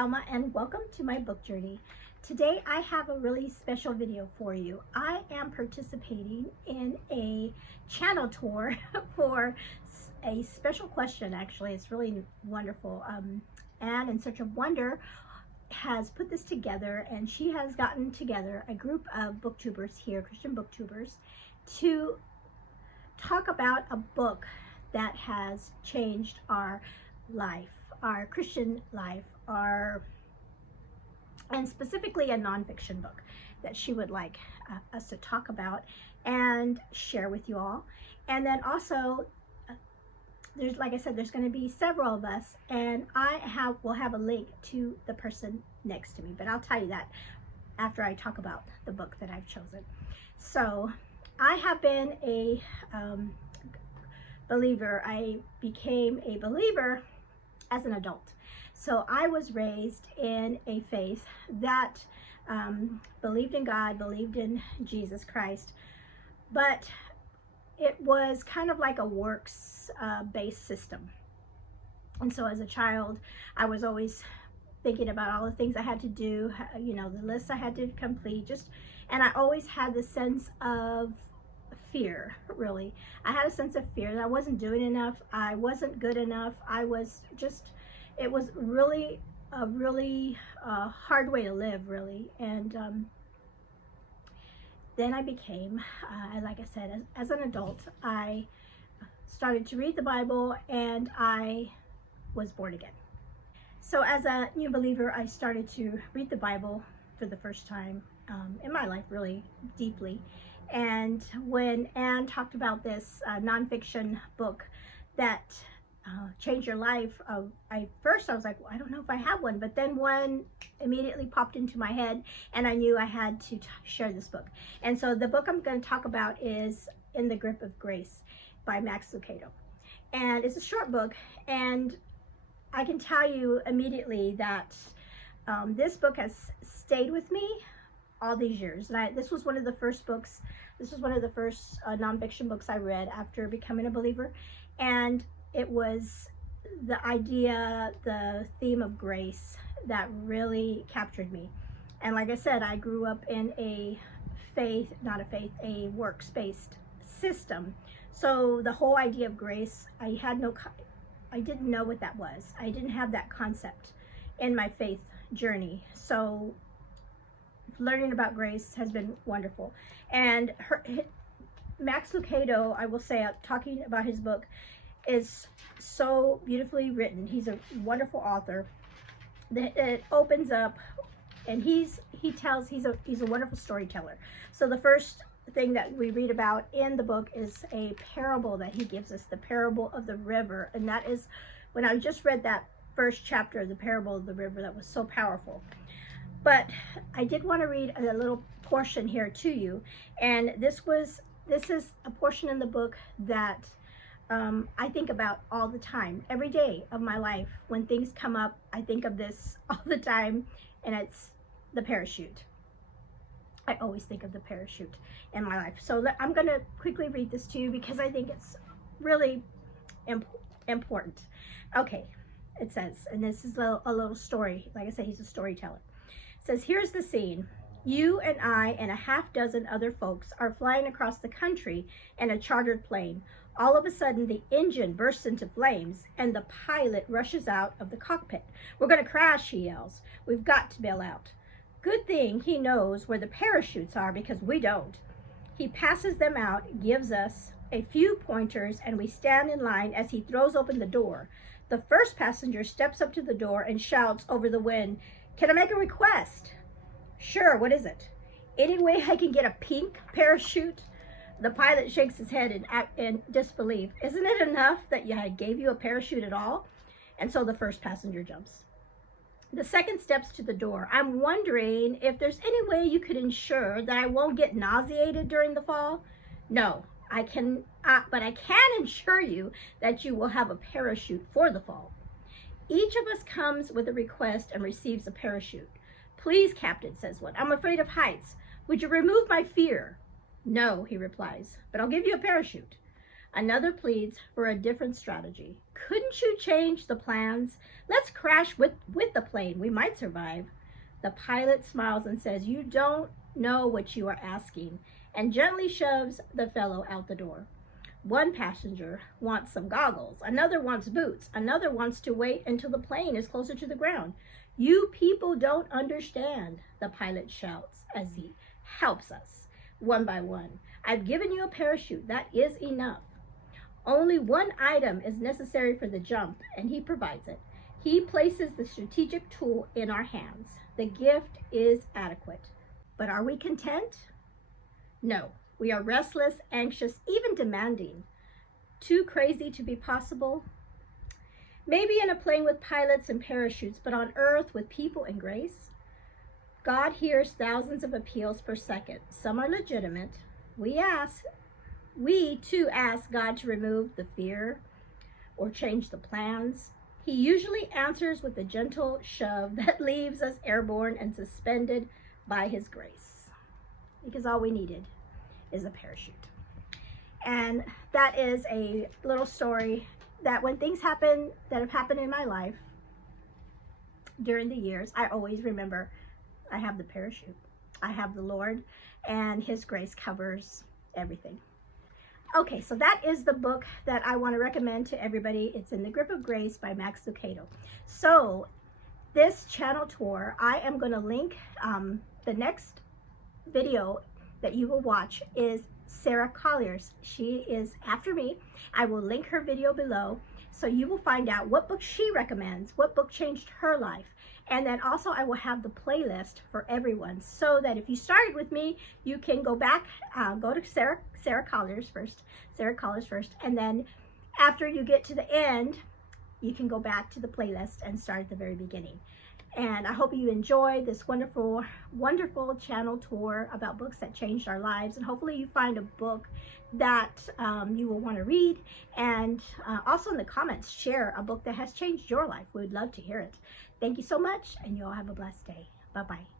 Selma and welcome to my book journey. Today I have a really special video for you. I am participating in a channel tour for a special question. Actually, it's really wonderful. Anne in Search of Wonder has put this together, and she has gotten together a group of booktubers here, Christian booktubers, to talk about a book that has changed our life, our Christian life, and specifically a nonfiction book that she would like us to talk about and share with you all. And then also, there's, like I said, there's going to be several of us, and will have a link to the person next to me, but I'll tell you that after I talk about the book that I've chosen. So I have been a believer. I became a believer as an adult. So I was raised in a faith that believed in God, believed in Jesus Christ, but it was kind of like a works-based system. And so as a child, I was always thinking about all the things I had to do, you know, the lists I had to complete, and I always had this sense of fear, really. I had a sense of fear that I wasn't doing enough, I wasn't good enough, it was really a hard way to live, really. And then I became, like I said, as an adult, I started to read the Bible, and I was born again. So as a new believer, I started to read the Bible for the first time in my life, really deeply. And when Anne talked about this nonfiction book that changed your life, first I was like, well, I don't know if I have one, but then one immediately popped into my head, and I knew I had to share this book. And so the book I'm going to talk about is In the Grip of Grace by Max Lucado. And it's a short book, and I can tell you immediately that this book has stayed with me all these years. And this was one of the first books, this was one of the first nonfiction books I read after becoming a believer. And it was the idea, the theme of grace that really captured me. And like I said, I grew up in a works-based system. So the whole idea of grace, I didn't know what that was. I didn't have that concept in my faith journey. So learning about grace has been wonderful. And Max Lucado, I will say, talking about his book, is so beautifully written. He's a wonderful author. It opens up, and he's a wonderful storyteller. So the first thing that we read about in the book is a parable that he gives us, the parable of the river. And that is, when I just read that first chapter of the parable of the river, that was so powerful. But I did want to read a little portion here to you, and this is a portion in the book that I think about all the time, every day of my life. When things come up, I think of this all the time, and it's the parachute. I always think of the parachute in my life. So I'm going to quickly read this to you because I think it's really important. Okay, it says, and this is a little story. Like I said, he's a storyteller. It says, here's the scene. You and I and a half dozen other folks are flying across the country in a chartered plane. All of a sudden, the engine bursts into flames, and the pilot rushes out of the cockpit. We're going to crash, he yells. We've got to bail out. Good thing he knows where the parachutes are, because we don't. He passes them out, gives us a few pointers, and we stand in line as he throws open the door. The first passenger steps up to the door and shouts over the wind, "Can I make a request?" "Sure, what is it?" "Any way I can get a pink parachute?" The pilot shakes his head in disbelief. "Isn't it enough that I gave you a parachute at all?" And so the first passenger jumps. The second steps to the door. "I'm wondering if there's any way you could ensure that I won't get nauseated during the fall?" "No, I can, but I can assure you that you will have a parachute for the fall." Each of us comes with a request and receives a parachute. "Please, Captain," says one, "I'm afraid of heights. Would you remove my fear?" "No," he replies, "but I'll give you a parachute." Another pleads for a different strategy. Couldn't you change the plans? Let's crash with the plane. We might survive. The pilot smiles and says, you don't know what you are asking, and gently shoves the fellow out the door. One passenger wants some goggles. Another wants boots. Another wants to wait until the plane is closer to the ground. You people don't understand, the pilot shouts as he helps us one by one. I've given you a parachute. That is enough. Only one item is necessary for the jump, and he provides it. He places the strategic tool in our hands. The gift is adequate. But are we content? No. We are restless, anxious, even demanding. Too crazy to be possible? Maybe in a plane with pilots and parachutes, but on earth with people and grace? God hears thousands of appeals per second. Some are legitimate. We too ask God to remove the fear or change the plans. He usually answers with a gentle shove that leaves us airborne and suspended by his grace. Because all we needed is a parachute. And that is a little story that when things happen that have happened in my life during the years, I always remember I have the parachute. I have the Lord, and his grace covers everything. Okay, so that is the book that I want to recommend to everybody. It's In the Grip of Grace by Max Lucado. So this channel tour, I am going to link the next video that you will watch is Sarah Collier's. She is after me. I will link her video below, so you will find out what book she recommends, what book changed her life. And then also I will have the playlist for everyone, so that if you started with me, you can go back, go to Sarah Collier's first, and then after you get to the end, you can go back to the playlist and start at the very beginning. And I hope you enjoy this wonderful, wonderful channel tour about books that changed our lives. And hopefully you find a book that you will want to read. And also in the comments, share a book that has changed your life. We would love to hear it. Thank you so much, and you all have a blessed day. Bye-bye.